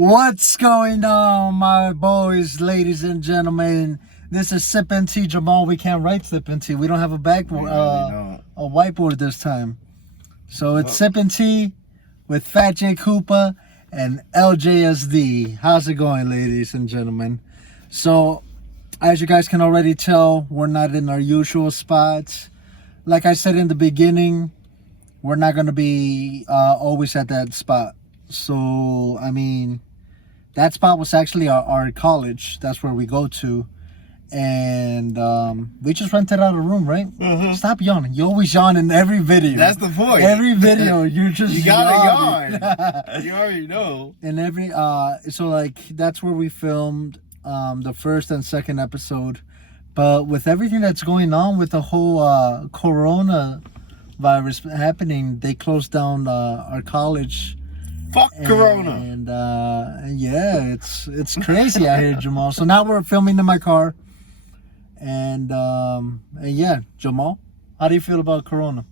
What's going on, my boys, ladies and gentlemen? This is Sippin' Tea Jamal. We can't write Sippin' Tea. We don't have a a whiteboard this time. So it's Sippin' Tea with Phat Koopa and LJSD. How's it going, ladies and gentlemen? So, as you guys can already tell, we're not in our usual spots. Like I said in the beginning, we're not going to be always at that spot. So, I mean, that spot was actually our college. That's where we go to. And we just rented out a room, right? Mm-hmm. Stop yawning. You always yawn in every video. That's the point. Every video, you're just you gotta yawn. You already know. And every so like that's where we filmed the first and second episode. But with everything that's going on with the whole corona virus happening, they closed down our college. Fuck corona. And yeah, it's crazy out here, Jamal. So now we're filming in my car. And yeah, Jamal, how do you feel about corona?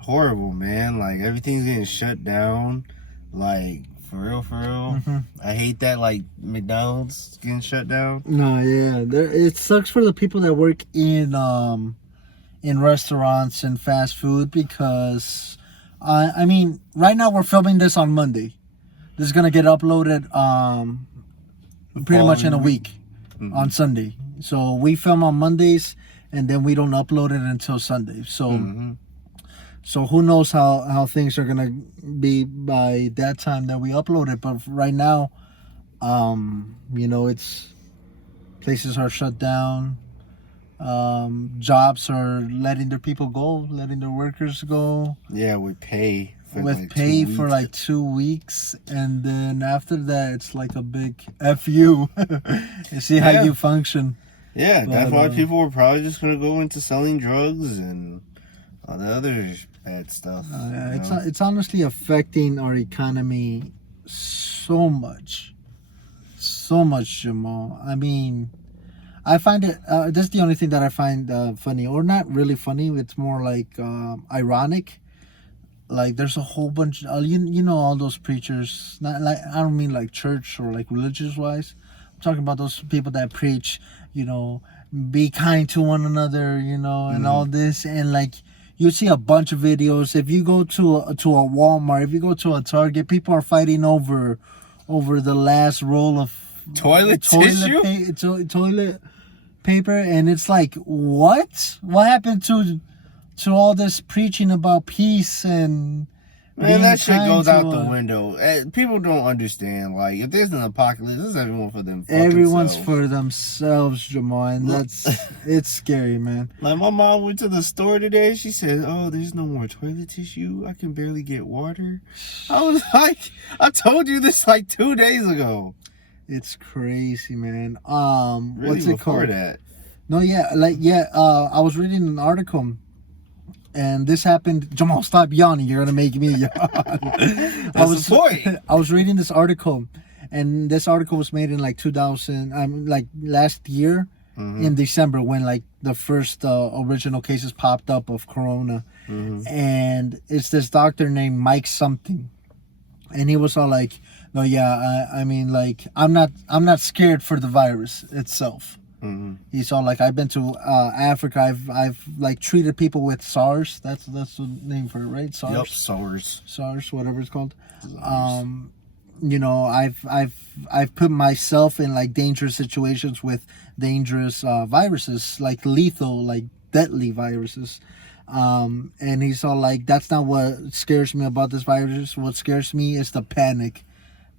Horrible, man. Like, everything's getting shut down. Like, for real. Mm-hmm. I hate that, like, McDonald's getting shut down. No, yeah. It sucks for the people that work in restaurants and fast food because, I mean, right now we're filming this on Monday. This is going to get uploaded pretty much in a week, mm-hmm. on Sunday. So we film on Mondays and then we don't upload it until Sunday. So, mm-hmm. So who knows how things are gonna be by that time that we upload it. But right now, you know, it's places are shut down. Jobs are letting their people go, letting their workers go. Yeah, with pay. For like 2 weeks, and then after that, it's like a big F you. You see how you function. Yeah, that's why people were probably just going to go into selling drugs and all the other bad stuff. It's honestly affecting our economy so much, Jamal. I mean, I find it, this is the only thing that I find funny, or not really funny, it's more like ironic. Like, there's a whole bunch, you know, all those preachers, not like, I don't mean like church or like religious wise. I'm talking about those people that preach, you know, be kind to one another, you know, and all this. And like, you see a bunch of videos. If you go to a Walmart, if you go to a Target, people are fighting over the last roll of toilet paper. And it's like, what happened to all this preaching about peace and that shit goes out the window. People don't understand. Like, if there's an apocalypse, this is everyone for themselves. Everyone's for themselves, Jamal, and it's scary, man. Like, my mom went to the store today. She said, "Oh, there's no more toilet tissue. I can barely get water." I was like, I told you this like 2 days ago. It's crazy, man. Really, what's it called? That? No, yeah, I was reading an article. And this happened. Jamal, stop yawning. You're gonna make me yawn. I was reading this article, and this article was made in like 2000, like last year, mm-hmm. in December, when like the first original cases popped up of corona, mm-hmm. and it's this doctor named Mike something, and he was all like, "No, yeah, I mean, like, I'm not scared for the virus itself." Mm-hmm. He's all like, I've been to Africa. I've like treated people with SARS. That's the name for it, right? SARS. Yep, SARS. SARS, whatever it's called. You know, I've put myself in like dangerous situations with dangerous viruses, like lethal, like deadly viruses. And he's all like, that's not what scares me about this virus. What scares me is the panic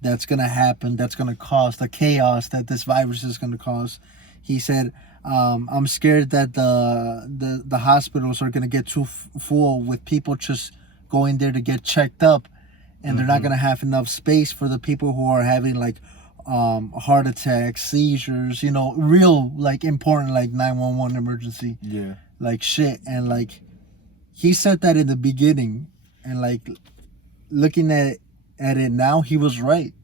that's gonna happen. That's gonna cause the chaos that this virus is gonna cause. He said, I'm scared that the hospitals are going to get too full with people just going there to get checked up. And mm-hmm. they're not going to have enough space for the people who are having like heart attacks, seizures, you know, real like important like 911 emergency. Yeah. Like shit. And like, he said that in the beginning. And like, looking at it now, he was right,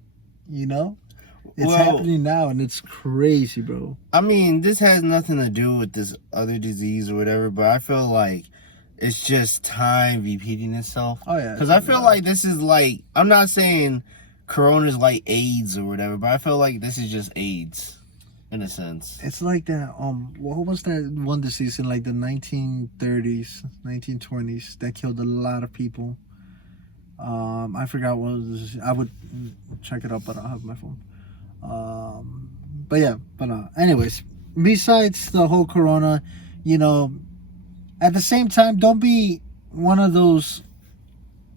you know? It's happening now, and it's crazy, bro. I mean, this has nothing to do with this other disease or whatever, but I feel like it's just time repeating itself. Oh, yeah. Because I feel like this is like, I'm not saying Corona's like AIDS or whatever, but I feel like this is just AIDS in a sense. It's like that. What was that one disease in like the 1930s, 1920s that killed a lot of people? I forgot what it was. I would check it up, but I don't have my phone. Anyways, besides the whole corona, you know, at the same time, don't be one of those.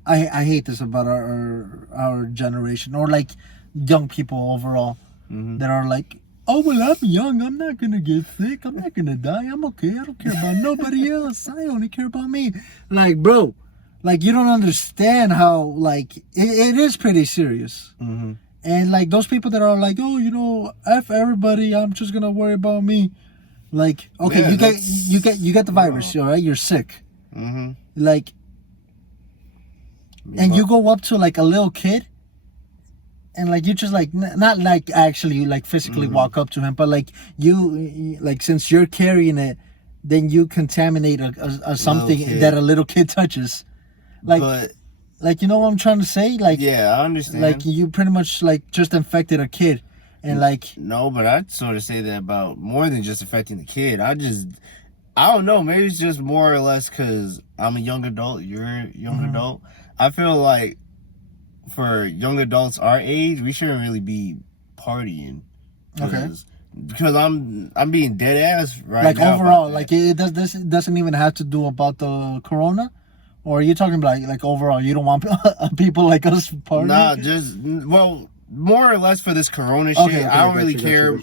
I hate this about our generation, or like young people overall, that are like, oh, well, I'm young, I'm not gonna get sick, I'm not gonna die, I'm okay, I don't care about nobody else, I only care about me. Like, bro, like, you don't understand how, like, it is pretty serious. And like those people that are like, oh, you know, F everybody, I'm just gonna worry about me. Like, okay, Yeah, you get the virus, all right, you're sick. Like, and you go up to like a little kid, and like you just like not like actually like physically walk up to him, but like you like, since you're carrying it, then you contaminate a something that a little kid touches. Like, you know what I'm trying to say? Like, yeah, I understand. Like, you pretty much like just infected a kid, and like, no, but I'd sort of say that about more than just affecting the kid. I don't know. Maybe it's just more or less because I'm a young adult. You're a young adult. I feel like for young adults our age, we shouldn't really be partying. Because I'm being dead ass right like now. Overall, like it doesn't even have to do about the corona, or are you talking about like overall you don't want people like us partying? Nah, just more or less for this corona shit. I don't really care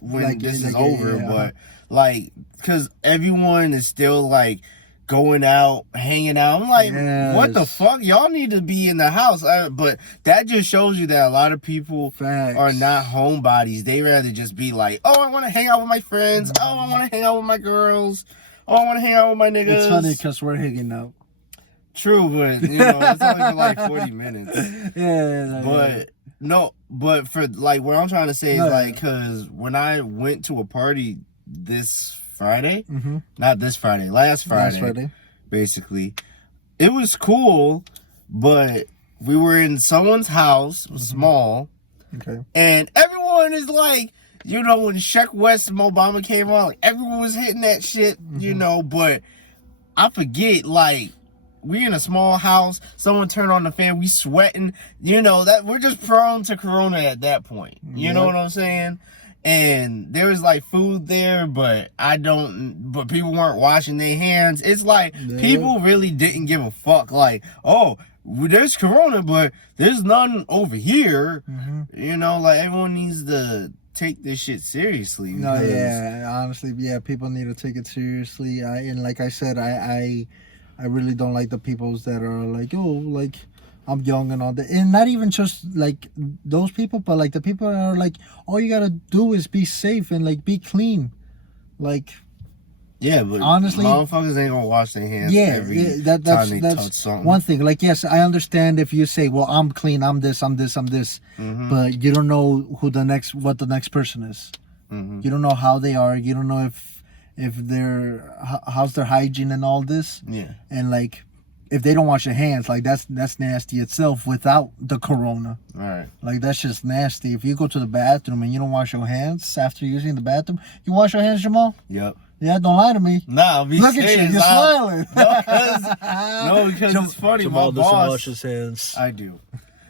when like, this is over, but like, because everyone is still like going out, hanging out. I'm like, what the fuck? Y'all need to be in the house. But that just shows you that a lot of people are not homebodies. They rather just be like, oh, I want to hang out with my friends. Oh, I want to hang out with my girls. Oh, I want to hang out with my niggas. It's funny because we're hanging out. True, but you know, it's only for like 40 minutes. But for like, what I'm trying to say is like, because when I went to a party this Friday, not this Friday, last Friday, basically, it was cool, but we were in someone's house, it was small, and everyone is like, you know, when Sheck West and Obama came on, like, everyone was hitting that shit, you know, but I forget, like, we in a small house, someone turned on the fan, we sweating, you know, that we're just prone to corona at that point, you know what I'm saying? And there was like food there, but people weren't washing their hands. It's like people really didn't give a fuck. Like, oh, there's corona, but there's none over here. You know, like everyone needs to take this shit seriously. No, yeah, honestly, yeah, people need to take it seriously. And like I said, I really don't like the peoples that are like, oh, like, I'm young and all that. And not even just like those people, but like the people that are like, all you gotta do is be safe and like be clean. Like, yeah, but honestly, motherfuckers ain't gonna wash their hands every time they touch something. One thing. Like, yes, I understand if you say, well, I'm clean, I'm this, but you don't know what the next person is. You don't know how they are. You don't know if how's their hygiene and all this. Yeah. And like, if they don't wash their hands, like that's nasty itself without the corona. Right. Like, that's just nasty. If you go to the bathroom and you don't wash your hands after using the bathroom, you wash your hands, Jamal? Yep. Yeah, don't lie to me. Nah, be Look serious. at you, you're smiling. No, because it's funny. Jamal my boss doesn't wash his hands. I do.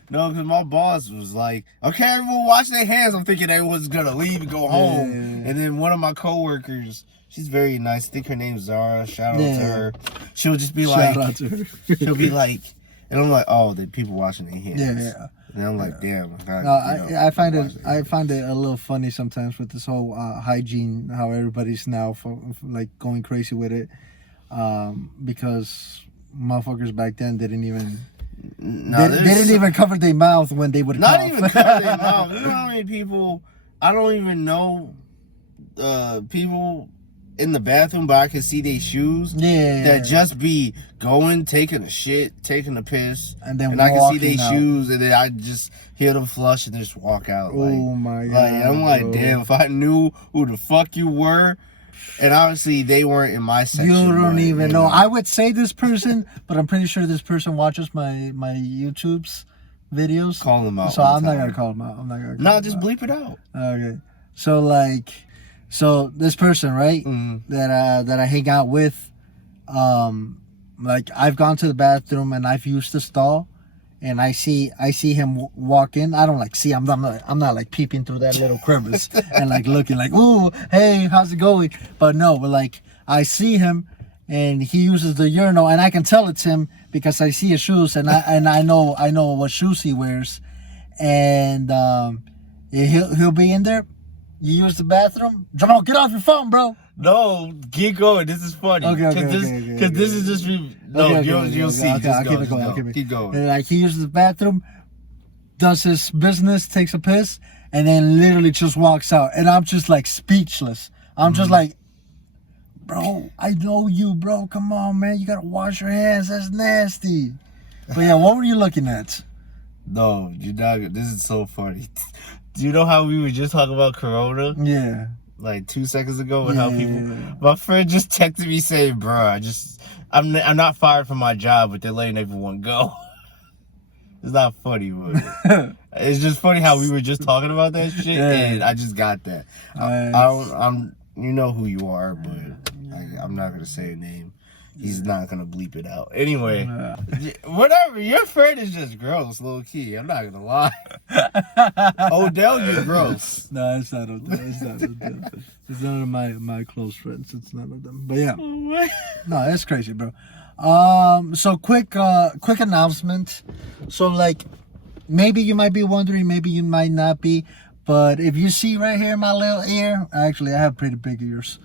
No, because my boss was like, okay, everyone wash their hands. I'm thinking everyone's going to leave and go home. And then one of my coworkers, she's very nice. I think her name's Zara. Shout out to her. She'll just be like, she'll be like, and I'm like, oh, the people washing their hands. Yeah. And I'm like, damn. I find it a little funny sometimes with this whole hygiene, how everybody's now like going crazy with it, because motherfuckers back then didn't even. No, they didn't even cover their mouth when they would not cough. even cover their mouth. You know how many people? I don't even know people in the bathroom, but I can see their shoes. That just be going, taking a shit, taking a piss, and I can see their shoes, and then I just hear them flush and they just walk out. Oh my god! Like, I'm like, damn, if I knew who the fuck you were. And obviously, they weren't in my section. You don't even know. I would say this person, but I'm pretty sure this person watches my YouTubes. videos. Call them out. So I'm not gonna call them out. I'm not gonna. No, just bleep it out. Okay. So like, so this person, right, that I hang out with, like I've gone to the bathroom and I've used the stall, and I see him walk in. I don't like see. I'm not like peeping through that little crevice and like looking like, ooh, hey, how's it going? But no, but like I see him and he uses the urinal, and I can tell it's him because I see his shoes, and I know what shoes he wears, and he'll be in there. You use the bathroom, Jamal, get off your phone, bro. No, keep going. This is funny. Okay. Because this is just you'll see. I'll keep it going. Keep going. And like he uses the bathroom, does his business, takes a piss, and then literally just walks out, and I'm just like speechless. I'm just like, bro, I know you, bro. Come on, man. You gotta wash your hands. That's nasty. But yeah, what were you looking at? No, you're not. This is so funny. Do you know how we were just talking about Corona? Yeah. Like 2 seconds ago, and how people. My friend just texted me saying, "Bro, I'm not fired from my job, but they're letting everyone go." It's not funny, but it's just funny how we were just talking about that shit, and I just got that. I'm you know who you are, but I'm not gonna say a name. He's not gonna bleep it out. Anyway, whatever. Your friend is just gross, low key. I'm not gonna lie. Odell, you're gross. No, it's not Odell. It's not Odell. It's none of my close friends. It's none of them. But yeah, no, that's crazy, bro. So quick announcement. So like, maybe you might be wondering, maybe you might not be, but if you see right here my little ear, actually I have pretty big ears.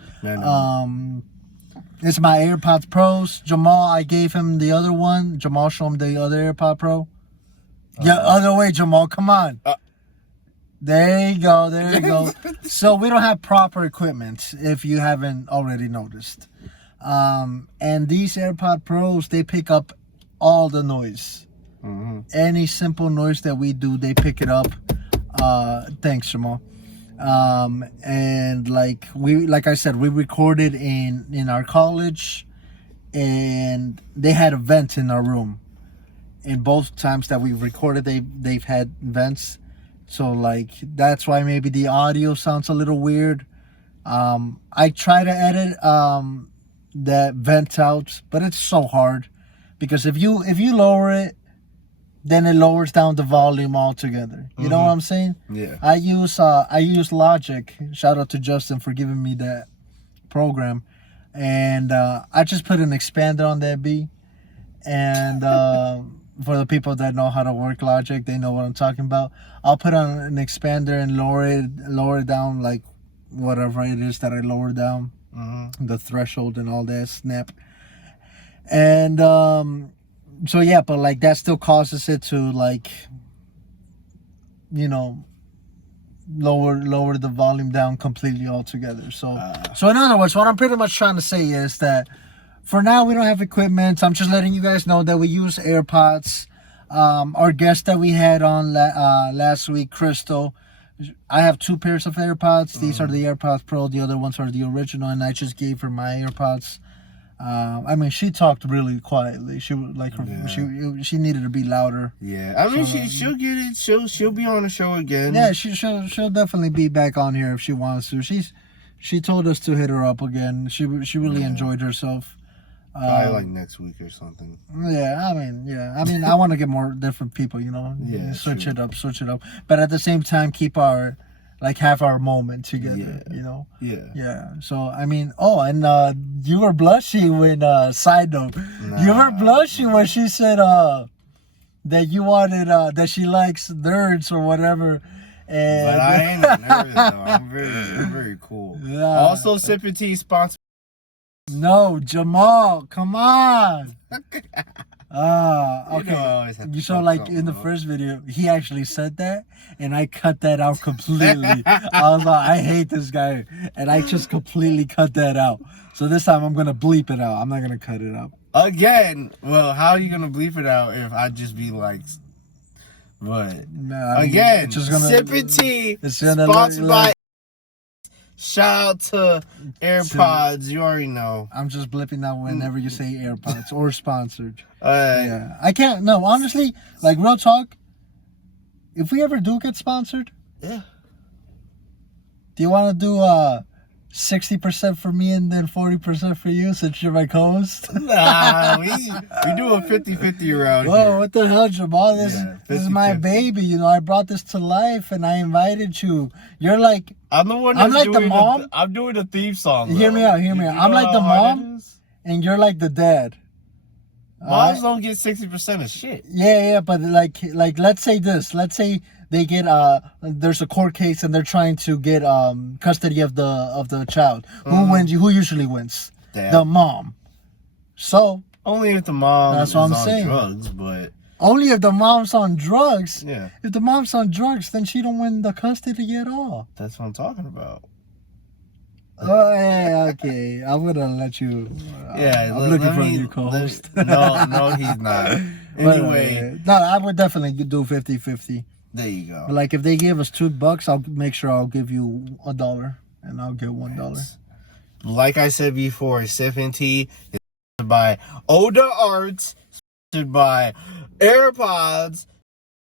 It's my AirPods Pros. Jamal, I gave him the other one. Jamal, show him the other AirPod Pro. Yeah, other way, Jamal. Come on. There you go. There you go. So we don't have proper equipment, if you haven't already noticed. And these AirPod Pros, they pick up all the noise. Any simple noise that we do, they pick it up. Thanks, Jamal. And like I said, we recorded in our college, and they had a vent in our room. And both times that we recorded, they've had vents. So like, that's why maybe the audio sounds a little weird. I try to edit, that vent out, but it's so hard because if you lower it, then it lowers down the volume altogether. You know what I'm saying? Yeah. I use Logic. Shout out to Justin for giving me that program, and I just put an expander on that B. And for the people that know how to work Logic, they know what I'm talking about. I'll put on an expander and lower it down, like whatever it is that I lower down, the threshold and all that snap. And so yeah, but like that still causes it to like, you know, lower the volume down completely altogether. So in other words, what I'm pretty much trying to say is that for now we don't have equipment. I'm just letting you guys know that we use AirPods. Our guest that we had on last week, Crystal, I have 2 pairs of AirPods. These are the AirPods Pro. The other ones are the original, and I just gave her my AirPods. I mean, she talked really quietly. She like she needed to be louder. Yeah, I mean, she'll get it. She'll be on the show again. Yeah, she'll definitely be back on here if she wants to. She told us to hit her up again. She really enjoyed herself. Probably like next week or something. Yeah, I mean, I want to get more different people. You know, switch it up. But at the same time, keep our have our moment together, you know? Yeah. So, I mean, and you were blushing when, side note, you were blushing when she said that you wanted, that she likes nerds or whatever. And but I ain't a nerd, though. I'm very cool. Yeah. Also, Sippin' Tea sponsor. No, Jamal, come on. Okay. So like in the first video, he actually said that, and I cut that out completely. I was like, I hate this guy, and I just completely cut that out. So this time I'm gonna bleep it out. I'm not gonna cut it out again. Well, how are you gonna bleep it out if I just be like, what? Again, just gonna Sippin' Tea. It's gonna sponsored by. Shout out to AirPods. You already know. I'm just blipping out whenever you say AirPods or sponsored. Yeah, I can't. No, honestly, like real talk. if we ever do get sponsored, yeah. Do you want to do 60% for me and then 40% for you since you're my co-host? Nah, we do a 50-50 around Whoa, here. what the hell, Jamal? This is my 50-50. baby. You know, I brought this to life and I invited you. You're like... I'm the one I'm that's like the mom. I'm doing the theme song, though. Hear me out. I'm like the mom and you're like the dad. Moms don't get 60% of shit. Yeah, but like let's say this. Let's say they get there's a court case and they're trying to get custody of the child. Who wins? Who usually wins? Dad. The mom. So only if the mom that's is what I'm on saying. drugs, but only if the mom's on drugs. Yeah. If the mom's on drugs, then she don't win the custody at all. That's what I'm talking about. Oh, yeah, okay. I'm gonna let you. Yeah, I'm looking for a new co-host. No, he's not. Anyway, no, I would definitely do 50-50. There you go. But like if they give us $2, I'll make sure I'll give you $1 and I'll get $1. Like I said before, Sippin' Tea is sponsored by Oda Arts, sponsored by AirPods,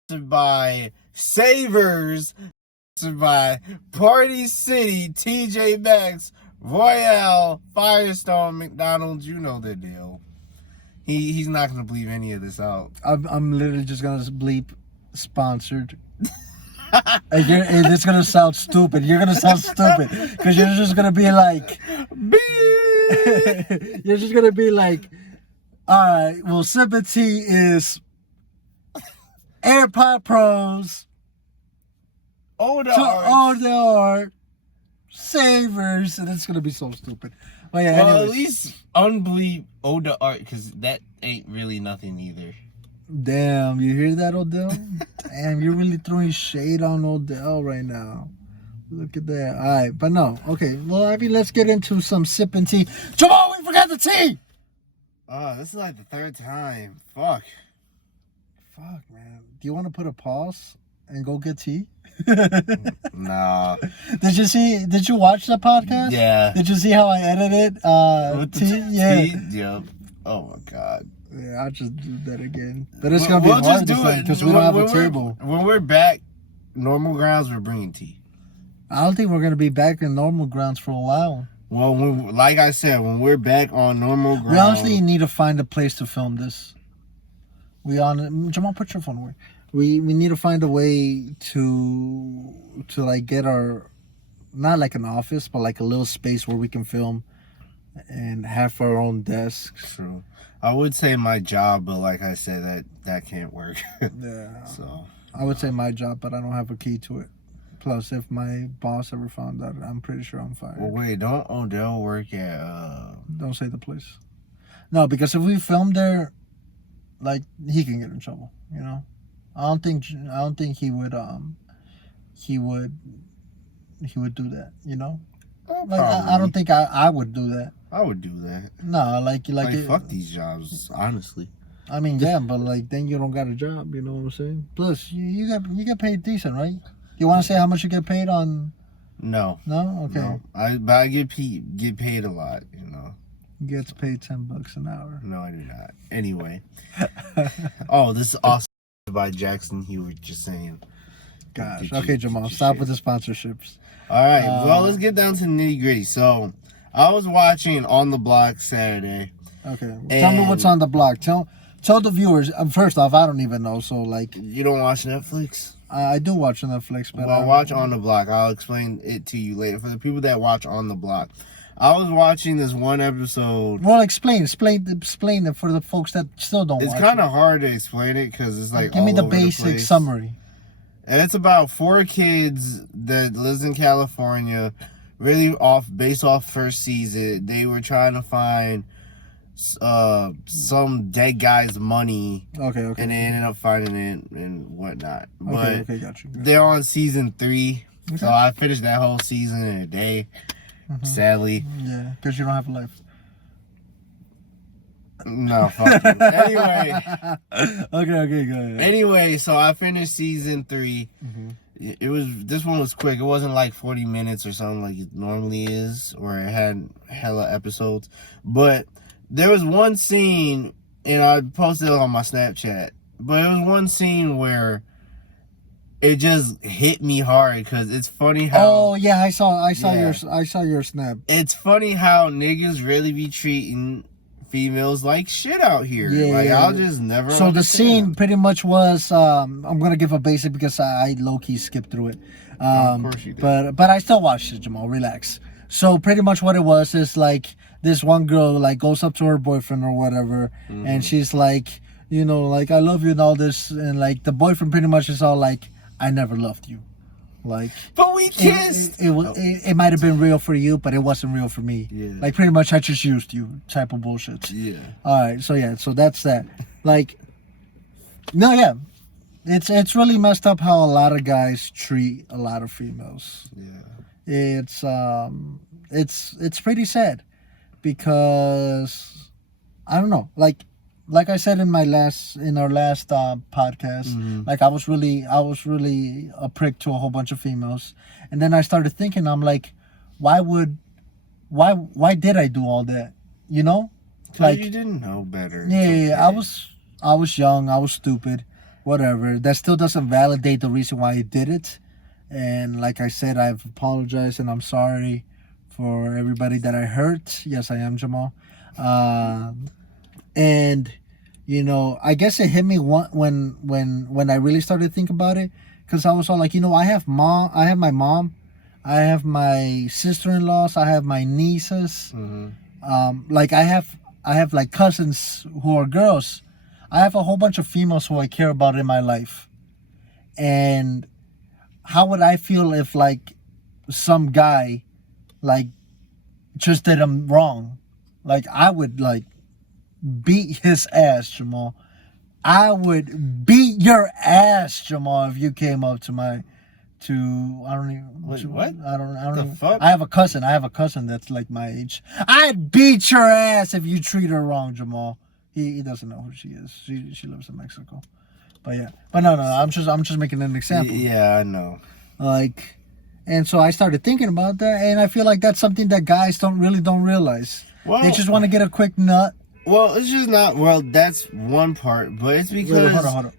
sponsored by Savers, sponsored by Party City, TJ Maxx, Royale, Firestone, McDonald's. You know the deal. He's not gonna bleep any of this out. I'm literally just gonna bleep sponsored. And it's gonna sound stupid. You're gonna sound stupid because you're just gonna be like, you're just gonna be like, all right. Well, Sippin' Tea is AirPod Pros, Art, Savers, and it's gonna be so stupid. Oh yeah. Well, anyways. at least unbleep Oda Art because that ain't really nothing either. Damn, you hear that, Odell? Damn, you're really throwing shade on Odell right now. Look at that. All right, but no. Okay, well, I mean, let's get into some sipping tea. Jamal, we forgot the tea! Oh, this is like the third time. Fuck, man. Do you want to put a pause and go get tea? Nah. Did you watch the podcast? Yeah. Did you see how I edited tea? Yeah. Yep. Oh, my God. Yeah, I'll just do that again. But it's going to be hard because we don't have a table. When we're back, normal grounds, we're bringing tea. I don't think we're going to be back in normal grounds for a while. Well, like I said, when we're back on normal grounds... We honestly need to find a place to film this. Jamal, put your phone away. We need to find a way to like get our... Not like an office, but like a little space where we can film and have our own desks. True. I would say my job, but like I said, that can't work. Yeah. So I would say my job, but I don't have a key to it. Plus, if my boss ever found out, I'm pretty sure I'm fired. Well, wait, don't Odell work at... Don't say the place. No, because if we film there, like, he can get in trouble, you know? I don't think he would do that, you know? Like, I don't think I would do that. I would do that. No, like fuck these jobs, honestly. I mean, yeah, but like then you don't got a job, you know what I'm saying? Plus, you get paid decent, right? You want to say how much you get paid on? No. No? Okay. No. I get paid a lot, you know. Gets paid $10 an hour. No, I do not. Anyway. Oh, this is awesome by Jackson Hewitt, just saying. Gosh. Okay, Jamal, stop with the sponsorships. All right. Well, let's get down to the nitty gritty. So, I was watching On the Block Saturday. Okay. Tell me what's on the block. Tell the viewers. First off, I don't even know. So, like, you don't watch Netflix? I do watch Netflix, but well, watch On the Block. I'll explain it to you later. For the people that watch On the Block, I was watching this one episode. Well, explain it for the folks that still don't watch it. It's kind of hard to explain it because it's like give me the basic summary. And it's about 4 kids that lives in California, really based off first season. They were trying to find some dead guy's money. Okay. And they ended up finding it and whatnot. But okay, got you. They're on season 3. Okay. So I finished that whole season in a day. Sadly. Yeah, because you don't have a life. No, fuck you. Anyway. Okay, go ahead. Anyway, so I finished season 3. This one was quick. It wasn't like 40 minutes or something like it normally is, or it had hella episodes. But there was one scene, and I posted it on my Snapchat, but it was one scene where it just hit me hard because it's funny how. Oh yeah, I saw your snap. It's funny how niggas really be treating females like shit out here. Yeah, like I'll just never. So understand. the scene pretty much was. I'm gonna give a basic because I low key skipped through it. Of course you did. But I still watched it, Jamal. Relax. So pretty much what it was is like this one girl like goes up to her boyfriend or whatever, and she's like, you know, like I love you and all this, and like the boyfriend pretty much is all like, I never loved you. Like, but we kissed. It might have been real for you, but it wasn't real for me. Yeah. Like pretty much, I just used you, type of bullshit. Yeah. All right. So yeah. So that's that. Like, no, yeah. It's really messed up how a lot of guys treat a lot of females. Yeah. It's pretty sad because I don't know. Like I said in our last podcast, like I was really a prick to a whole bunch of females, and then I started thinking, I'm like, why did I do all that? You know, like you didn't know better. Yeah, I was young, I was stupid, whatever. That still doesn't validate the reason why I did it, and like I said, I've apologized and I'm sorry for everybody that I hurt. Yes, I am, Jamal. And you know, I guess it hit me when I really started to think about it, because I was all like, you know, I have my mom, I have my sister-in-laws, I have my nieces, like I have like cousins who are girls. I have a whole bunch of females who I care about in my life, and how would I feel if like some guy like just did him wrong? Like I would like beat his ass, Jamal. I would beat your ass, Jamal, if you came up to I don't even. Wait, what? I don't even. Fuck? I have a cousin that's like my age. I'd beat your ass if you treat her wrong, Jamal. He doesn't know who she is. She lives in Mexico. But yeah. But no. I'm just making an example. Yeah, I know. Like, and so I started thinking about that, and I feel like that's something that guys don't realize. Well, they just want to get a quick nut. Well, it's just not. Well, that's one part, but it's because. Hold on.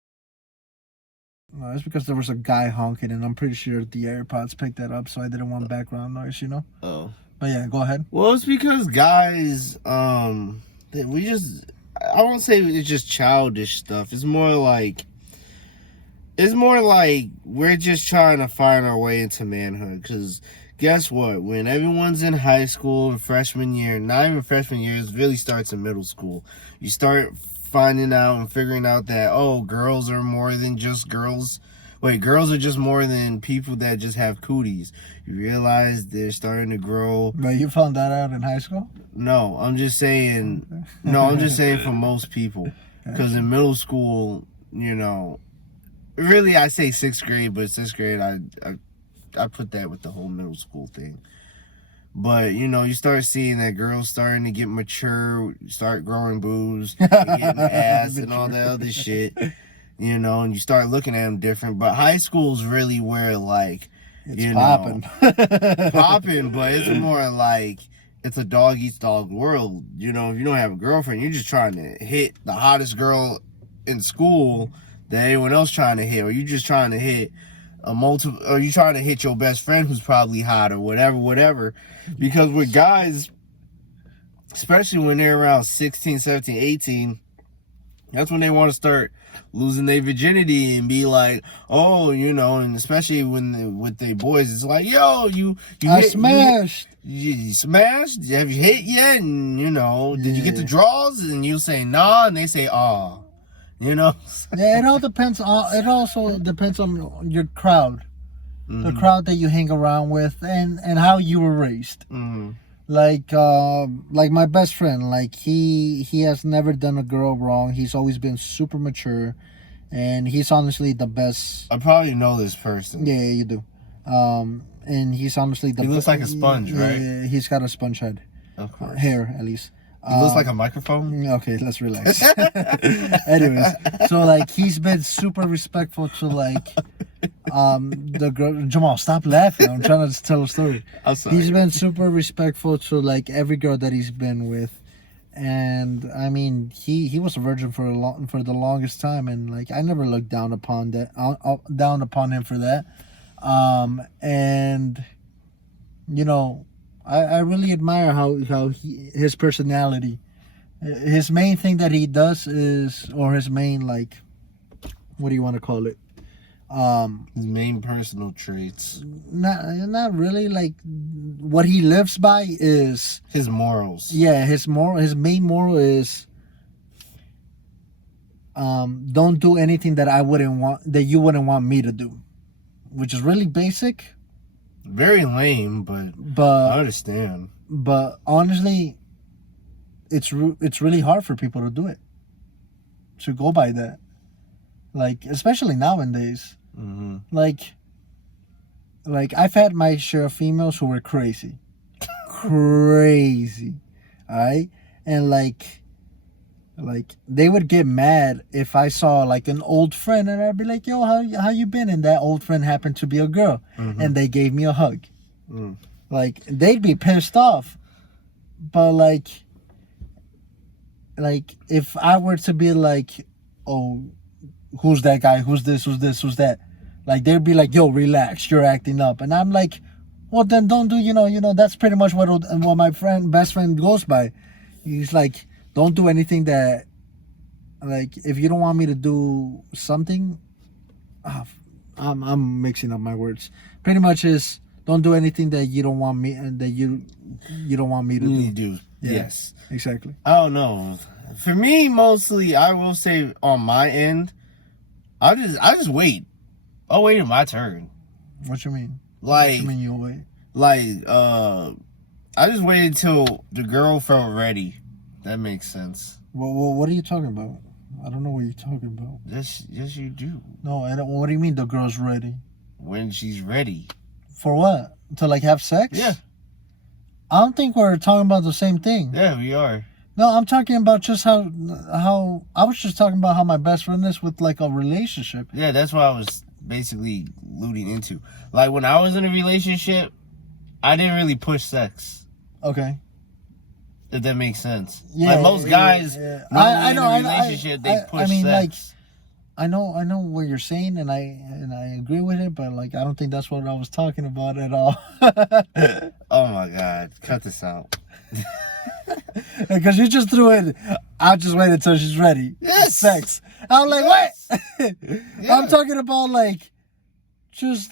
No, it's because there was a guy honking, and I'm pretty sure the AirPods picked that up, so I didn't want background noise, you know. Oh. But yeah, go ahead. Well, it's because guys, we just. I won't say it's just childish stuff. It's more like we're just trying to find our way into manhood. Because guess what? When everyone's in high school, freshman year, not even freshman year, it really starts in middle school. You start finding out and figuring out that, oh, girls are more than just girls. Wait, girls are just more than people that just have cooties. You realize they're starting to grow. But you found that out in high school? No, I'm just saying. No, I'm just saying for most people, because in middle school, you know, really I say 6th grade, but 6th grade I put that with the whole middle school thing. But you know, you start seeing that girls starting to get mature, start growing boobs, getting ass, and all that other shit. You know, and you start looking at them different. But high school's really where, like, it's popping. Popping, but it's more like it's a dog eats dog world. You know, if you don't have a girlfriend, you're just trying to hit the hottest girl in school that anyone else trying to hit, or you just trying to hit or you trying to hit your best friend who's probably hot or whatever. Because with guys, especially when they're around 16, 17, 18, that's when they want to start losing their virginity and be like, oh, you know, and especially with their boys, it's like, yo, you smashed. You smashed? Have you hit yet? And, you know, did you get the draws? And you say, nah, and they say, aw. You know? Yeah, it all depends on, it also depends on your crowd. The crowd that you hang around with and how you were raised. Like my best friend, like he has never done a girl wrong. He's always been super mature, and he's honestly the best. I probably know this person. Yeah, you do. And he's honestly the. He looks like a sponge, right? Yeah, he's got a sponge head. Of course. Hair, at least. He looks like a microphone. Okay, let's relax. Anyways, so like he's been super respectful to like the girl. Jamal, stop laughing. I'm trying to tell a story. I'm sorry. He's been super respectful to like every girl that he's been with, And I mean, he was a virgin for the longest time, and like I never looked down upon him for that. And you know, I really admire his personality. His main thing that he does is, or his main, like, what do you want to call it? His main personal traits. Not really. Like, what he lives by is his morals. Yeah, his main moral is don't do anything that you wouldn't want me to do, which is really basic. Very lame, but I understand. But honestly, it's really hard for people to do it, to go by that. Like, especially nowadays. Mm-hmm. Like I've had my share of females who were crazy. Crazy. Alright? And like they would get mad if I saw like an old friend, and I'd be like, yo, how you been? And that old friend happened to be a girl. Mm-hmm. And they gave me a hug. Mm. Like, they'd be pissed off. But like if I were to be like, oh, who's that guy? Who's this? Who's that? Like, they'd be like, yo, relax, you're acting up. And I'm like, well, then don't do, that's pretty much what my best friend goes by. He's like, don't do anything that, like, if you don't want me to do something, I'm mixing up my words. Pretty much is, don't do anything that you don't want me, and that you don't want me to do. Yeah, yes. Exactly. I don't know. For me, mostly, I will say on my end, I just wait. I'll wait my turn. What you mean? Like, what you mean you'll wait? Like, I just waited until the girl felt ready. That makes sense. Well, what are you talking about? I don't know what you're talking about. Yes, you do. No, what do you mean the girl's ready? When she's ready. For what? To like have sex? Yeah. I don't think we're talking about the same thing. Yeah, we are. No, I'm talking about just how I was just talking about how my best friend is with like a relationship. Yeah, that's what I was basically alluding into. Like, when I was in a relationship, I didn't really push sex. Okay. If that makes sense. Yeah, like most guys, I know, in a relationship, they push sex. Like, I know what you're saying, and I agree with it, but like, I don't think that's what I was talking about at all. Oh my God, cut this out. Because you just threw it. I'll just wait until she's ready. Yes. Sex. I'm like, yes. What? Yeah. I'm talking about like, just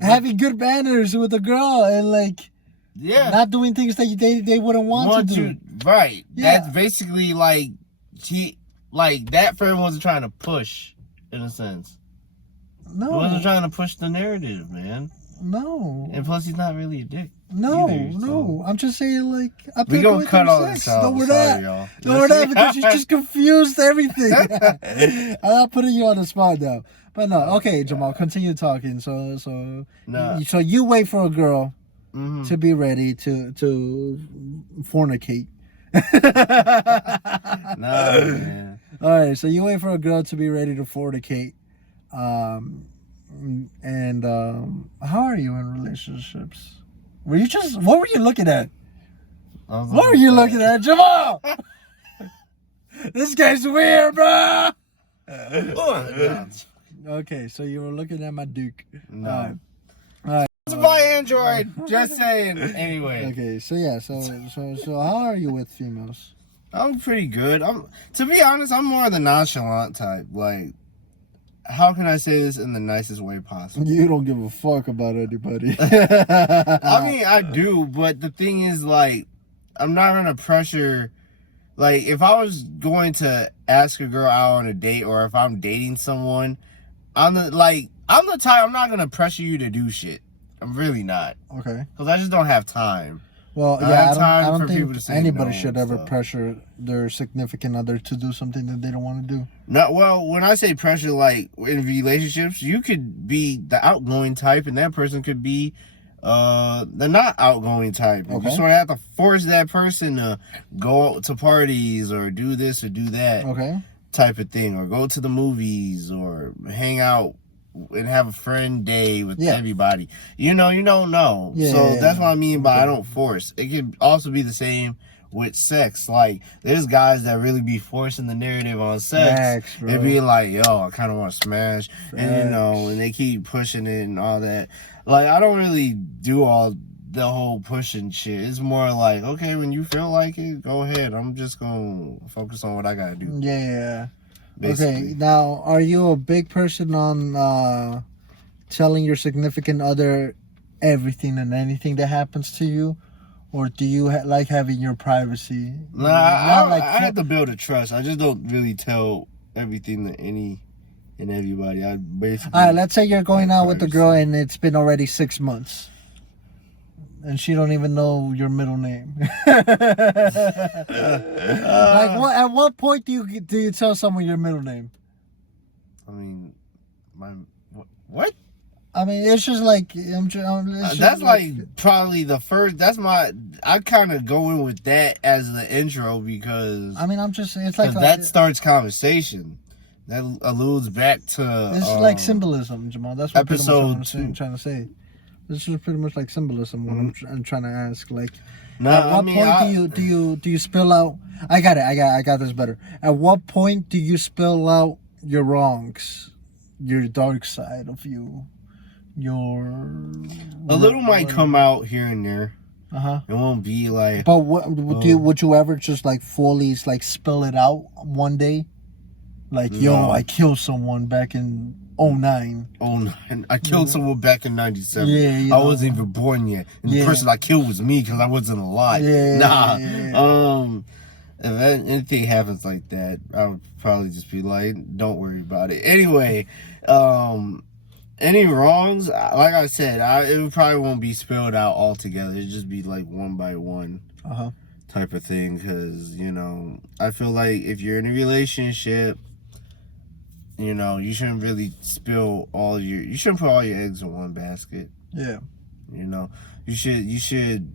having good manners with a girl, and like, yeah, not doing things that they wouldn't want to do. Right. Yeah. That's basically like that friend wasn't trying to push, in a sense. No. He wasn't trying to push the narrative, man. No. And plus, he's not really a dick. No, either, no. I'm just saying, like, we gonna cut all this out. No, we're not. Y'all. No, we're not, because you just confused everything. I'm not putting you on the spot now. But no, okay, Jamal, continue talking. So you wait for a girl to be ready to fornicate. No, man. All right, so you wait for a girl to be ready to fornicate. And how are you in relationships? What were you looking at? What were you looking at, Jamal? This guy's weird, bro. Okay, so you were looking at my Duke. No. All right. It's my Android. Just saying. Anyway. Okay, so yeah, so how are you with females? I'm pretty good. To be honest, I'm more the nonchalant type. Like, how can I say this in the nicest way possible? You don't give a fuck about anybody. I mean, I do, but the thing is, like, I'm not gonna pressure. Like, if I was going to ask a girl out on a date, or if I'm dating someone, I'm the type, I'm not gonna pressure you to do shit. I'm really not. Okay. Because I just don't have time. Well, yeah, I don't think anybody should ever pressure their significant other to do something that they don't want to do. No, well, when I say pressure, like, in relationships, you could be the outgoing type, and that person could be the not outgoing type. Okay. You sort of have to force that person to go to parties or do this or do that. Okay. Type of thing, or go to the movies, or hang out and have a friend day with everybody. You don't know. Yeah, so that's what I mean by I don't force. It could also be the same with sex. Like, there's guys that really be forcing the narrative on sex and being like, yo, I kind of want to smash. And, you know, and they keep pushing it and all that. Like, I don't really do all the whole pushing shit. It's more like, okay, when you feel like it, go ahead. I'm just going to focus on what I got to do. Yeah. Basically. Okay, now, are you a big person on telling your significant other everything and anything that happens to you? Or do you like having your privacy? Nah, I have to build a trust. I just don't really tell everything to any and everybody. I basically... All right, let's say you're going out with the girl and it's been already 6 months. And she don't even know your middle name. Like, at what point do you tell someone your middle name? I mean, what? I mean, it's just like that's like probably the first. That's I kind of go in with that as the intro because I mean, it's like that starts conversation. That alludes back to it's like symbolism, Jamal. That's what episode 2. I'm trying to say. This is pretty much like symbolism. What I'm trying to ask, like, no, at what point do you spill out? I got it. I got this better. At what point do you spill out your wrongs, your dark side of you? A little might come out here and there. It won't be like. But would you ever just like fully like spill it out one day? Like, yo, I killed someone back in 09. 09. I killed someone back in 97. Yeah, I wasn't even born yet. And the person I killed was me because I wasn't alive. If anything happens like that, I would probably just be like, don't worry about it. Anyway, any wrongs, like I said, it probably won't be spilled out altogether. It'd just be like one by one type of thing. Because, you know, I feel like if you're in a relationship, you know, you shouldn't really spill you shouldn't put all your eggs in one basket. Yeah. You know, you should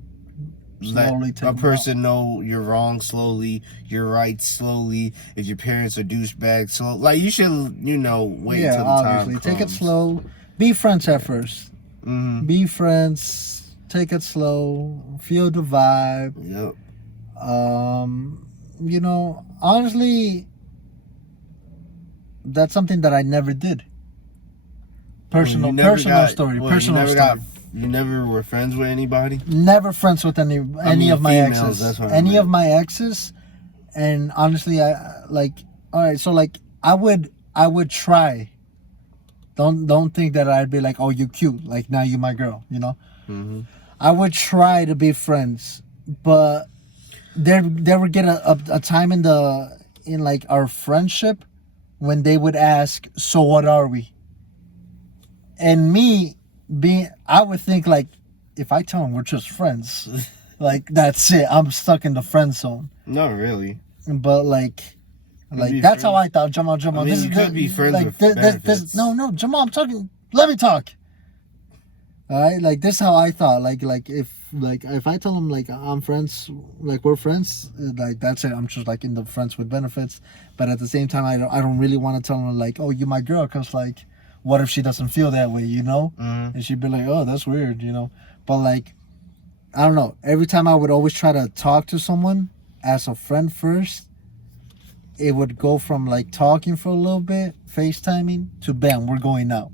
let a person know you're wrong slowly, you're right slowly. If your parents are douchebags, so like you should, you know, wait till the time comes. Take it slow. Be friends at first. Be friends. Take it slow. Feel the vibe. Yep. You know, honestly, that's something that I never did. Personal story. You never were friends with anybody? Never friends with any of my exes. Any of my exes. And honestly, I like, all right, so like I would try. Don't think that I'd be like, oh, you cute, like now you my girl, you know? I would try to be friends, but there would get a time in like our friendship when they would ask, so what are we? And me I would think like, if I tell them we're just friends, like that's it. I'm stuck in the friend zone. Not really. But like that's how I thought, Jamal. I mean, you could be friends with benefits. No, Jamal, I'm talking. Let me talk. All right, like this is how I thought. Like if I tell them like I'm friends, like we're friends, like that's it. I'm just like in the friends with benefits. But at the same time, I don't really want to tell them like, oh, you my girl, cause like, what if she doesn't feel that way, you know? And she'd be like, oh, that's weird, you know? But like, I don't know. Every time I would always try to talk to someone as a friend first, it would go from like talking for a little bit, FaceTiming, to bam, we're going out.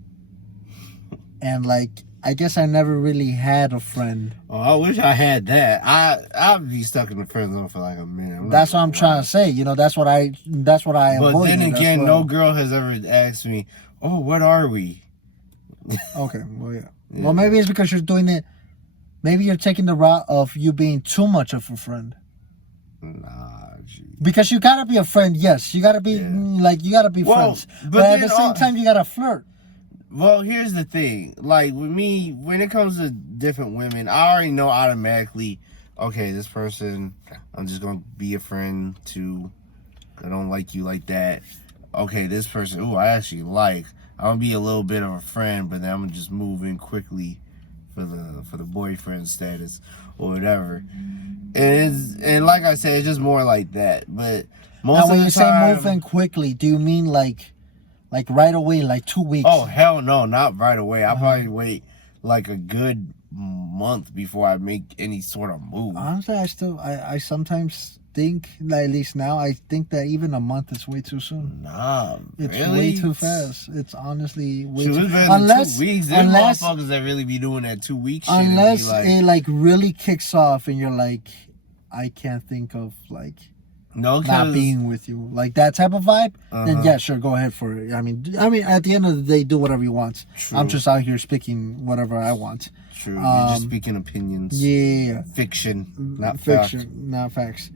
And like, I guess I never really had a friend. Oh, I wish I had that. I'd be stuck in the friend zone for like a minute. That's what I'm trying to say. You know, that's what I But avoided. Then again, no girl has ever asked me, oh, what are we? Okay, well, yeah. Well, maybe it's because you're doing it. Maybe you're taking the route of you being too much of a friend. Nah, geez. Because you gotta be a friend, yes. You gotta be you gotta be friends. But at the same time, you gotta flirt. Well, here's the thing. Like with me, when it comes to different women, I already know automatically, okay, this person, I'm just gonna be a friend to. I don't like you like that. Okay, this person, ooh, I actually like. I'm gonna be a little bit of a friend, but then I'm gonna just move in quickly for the boyfriend status or whatever. And like I said, it's just more like that. But most of the time, when you say move in quickly, do you mean like right away, like 2 weeks? Oh hell no, not right away. I'll probably wait like a good month before I make any sort of move. Honestly, I sometimes think that, at least now, I think that even a month is way too soon. Nah, it's really? way too fast. It's honestly way too fast. Unless 2 weeks, there's motherfuckers that really be doing that 2 weeks. Unless it like really kicks off and you're like, I can't think of like not being with you, like that type of vibe. Then yeah, sure, go ahead for it. I mean, at the end of the day, do whatever you want. True. I'm just out here speaking whatever I want. True. You're just speaking opinions. Yeah. Fiction, not fiction, fact. not facts.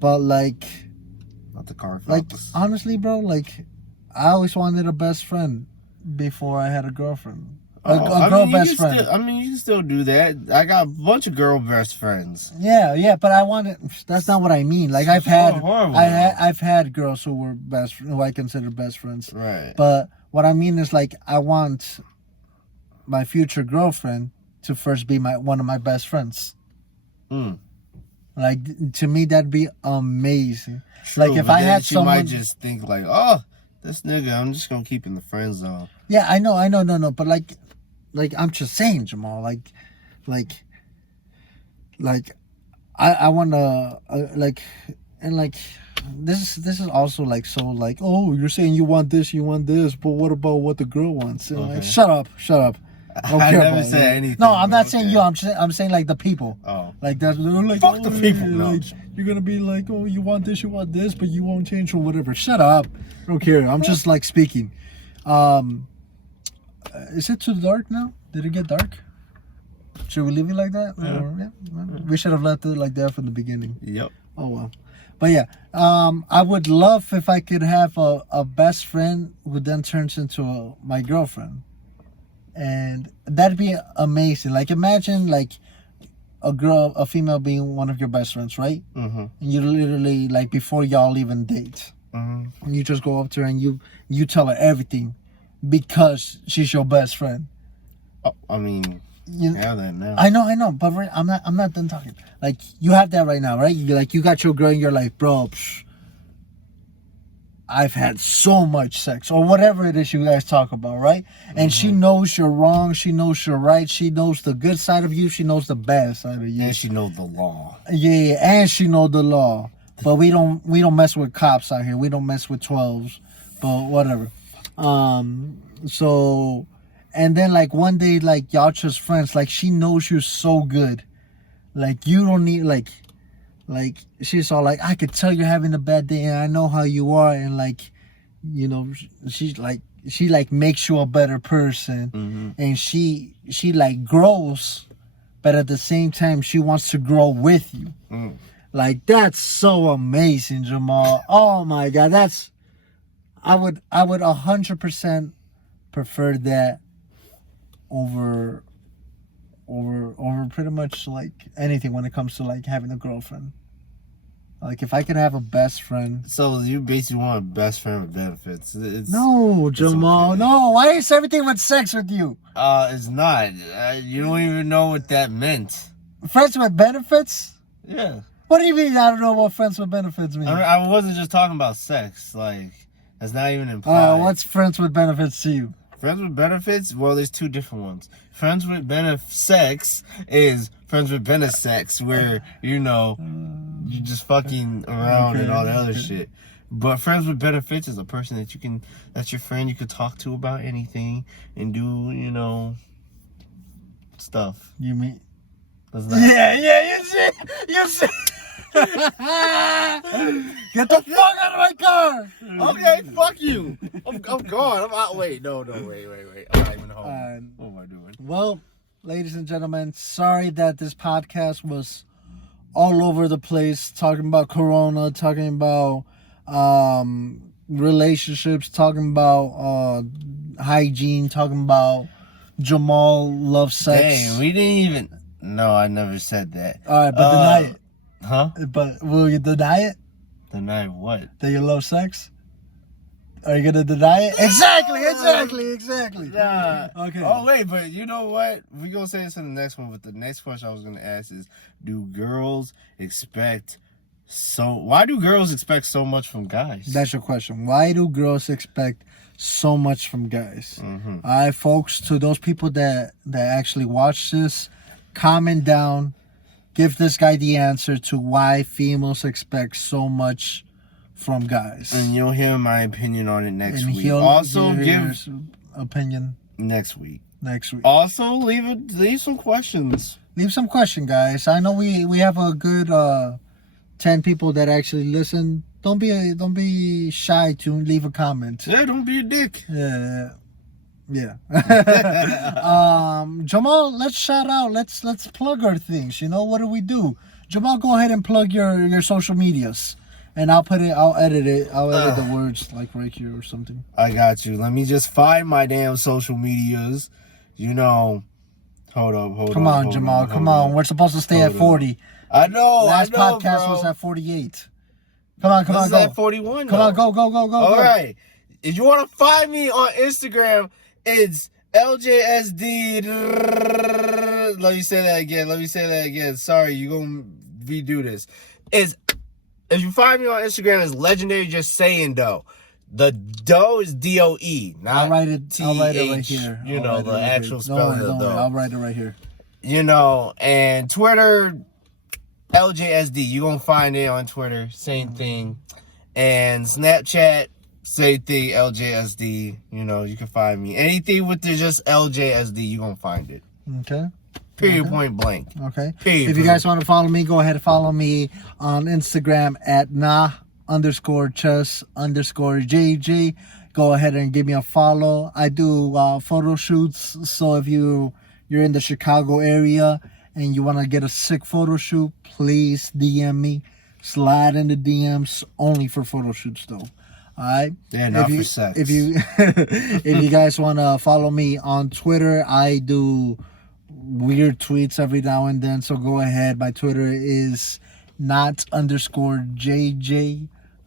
But like, not the car. Like honestly, bro, like I always wanted a best friend before I had a girlfriend. A girl best friend. You can still do that. I got a bunch of girl best friends. Yeah, but I wanted. That's not what I mean. Like I've had girls who were who I consider best friends. Right. But what I mean is like I want my future girlfriend to first be one of my best friends. Like to me, that'd be amazing. True, like if I had someone, might just think like, oh, this nigga, I'm just gonna keep in the friend zone. Yeah, I know, no, but like I'm just saying, Jamal, I want to this is also like, so like, oh, you're saying you want this, but what about what the girl wants? And like, shut up. I never said anything. No, I'm not saying you. I'm saying like the people. Oh, like that. Like, fuck the people. No, like, you're gonna be like, oh, you want this, but you won't change or whatever. Shut up. I don't care. I'm just like speaking. Is it too dark now? Did it get dark? Should we leave it like that? Yeah. Or, we should have left it like that from the beginning. Yep. Oh well. But yeah, I would love if I could have a best friend who then turns into my girlfriend. And that'd be amazing. Like imagine like a female being one of your best friends, right? Mm-hmm. And you literally, like, before y'all even date, and you just go up to her and you tell her everything because she's your best friend. I mean, yeah, that now. I know, but I'm not done talking. Like, you have that right now, right? You got your girl and you're like, bro, I've had so much sex, or whatever it is you guys talk about, right? And she knows you're wrong, she knows you're right, she knows the good side of you, she knows the bad side of you. And she knows the law. Yeah, and she knows the law. But we don't mess with cops out here. We don't mess with 12s. But whatever. So, and then like one day, like y'all just friends, like she knows you so good. Like you don't need like she's all like, I could tell you're having a bad day and I know how you are, and like, you know, she makes you a better person, and she like grows, but at the same time she wants to grow with you. Like that's so amazing, Jamal. Oh my God, I would 100% prefer that over pretty much like anything when it comes to like having a girlfriend. Like if I could have a best friend. So you basically want a best friend with benefits? No, Jamal. Okay. No, why is everything with sex with you? It's not. You don't even know what that meant. Friends with benefits? Yeah. What do you mean? I don't know what friends with benefits mean. I wasn't just talking about sex. Like that's not even implied. What's friends with benefits to you? Friends with benefits? Well, there's two different ones. Friends with sex is friends with sex, where, you know, you just fucking around and all that other shit. But friends with benefits is a person that's your friend you could talk to about anything and do, you know, stuff. You mean? Yeah, you see. Get the fuck out of my car! Okay, fuck you. I'm gone. I'm out. Wait, no, wait. I'm not even home. What am I doing? Well, ladies and gentlemen, sorry that this podcast was all over the place, talking about Corona, talking about relationships, talking about hygiene, talking about Jamal loves sex. Dang, we didn't even. No, I never said that. All right, but deny it. Huh? But will you deny it? Deny what? That you love sex? Are you gonna deny it? Exactly. Yeah. Okay. Oh wait, but you know what? We're gonna say this in the next one, but the next question I was gonna ask is, why do girls expect so much from guys? That's your question. Why do girls expect so much from guys. All right, folks, to those people that actually watch this, comment down, give this guy the answer to why females expect so much from guys. And you'll hear my opinion on it next and week. Also, give opinion next week. Also, leave some questions. Leave some question, guys. I know we have a good 10 people that actually listen. Don't be shy to leave a comment. Yeah, don't be a dick. Yeah. Jamal, let's shout out. Let's plug our things. You know, what do? Jamal, go ahead and plug your social medias. And I'll edit it. I'll edit the words like right here or something. I got you. Let me just find my damn social medias. You know, hold up. Come on, Jamal. Come on. We're supposed to stay at 40. I know. Last podcast was at 48. Come on, this is go. At 41. Come on, go. All right. If you want to find me on Instagram, it's LJSD. Let me say that again. Sorry, you're going to redo this. If you find me on Instagram, it's legendary just saying dough. The dough is DOE, not I'll write it right TH, here. You know, the actual spelling of dough. I'll write it right here. You know, and Twitter, LJSD. You're going to find it on Twitter. Same thing. And Snapchat, same thing, LJSD. You know, you can find me. Anything with the just LJSD, you're going to find it. Okay. Period, point blank. Okay. Period. If you guys want to follow me, go ahead and follow me on Instagram at nah_chess_JJ. Go ahead and give me a follow. I do photo shoots. So if you're in the Chicago area and you want to get a sick photo shoot, please DM me. Slide in the DMs, only for photo shoots though. All right. Yeah, not for sex. If you guys want to follow me on Twitter, I do weird tweets every now and then, so go ahead. My Twitter is not_JJ.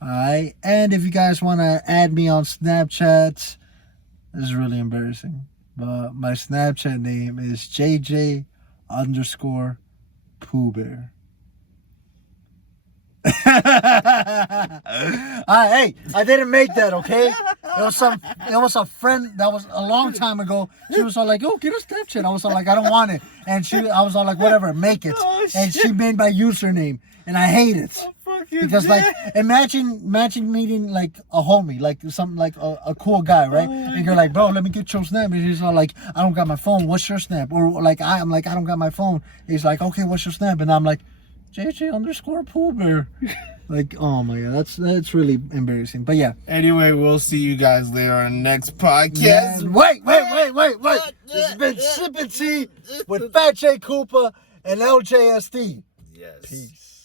Alright, and if you guys want to add me on Snapchat, this is really embarrassing, but my Snapchat name is JJ_Pooh Bear. Hey, I didn't make that, okay? It was a friend that was a long time ago. She was all like, "Oh, get a Snapchat." I was all like, "I don't want it," and I was all like, "Whatever, make it." And she made my username, and I hate it because like imagine meeting like a homie, like something like a cool guy, right? And you're like, "Bro, let me get your Snap," and he's all like, "I don't got my phone. What's your Snap?" Or like I'm like, "I don't got my phone." He's like, "Okay, what's your Snap?" And I'm like, JJ_Pooh Bear. Like, oh my god, that's really embarrassing. But yeah. Anyway, we'll see you guys later on the next podcast. Yeah. Wait. This has been Sip and Tea with Fat J, Koopa, and LJSD. Yes. Peace.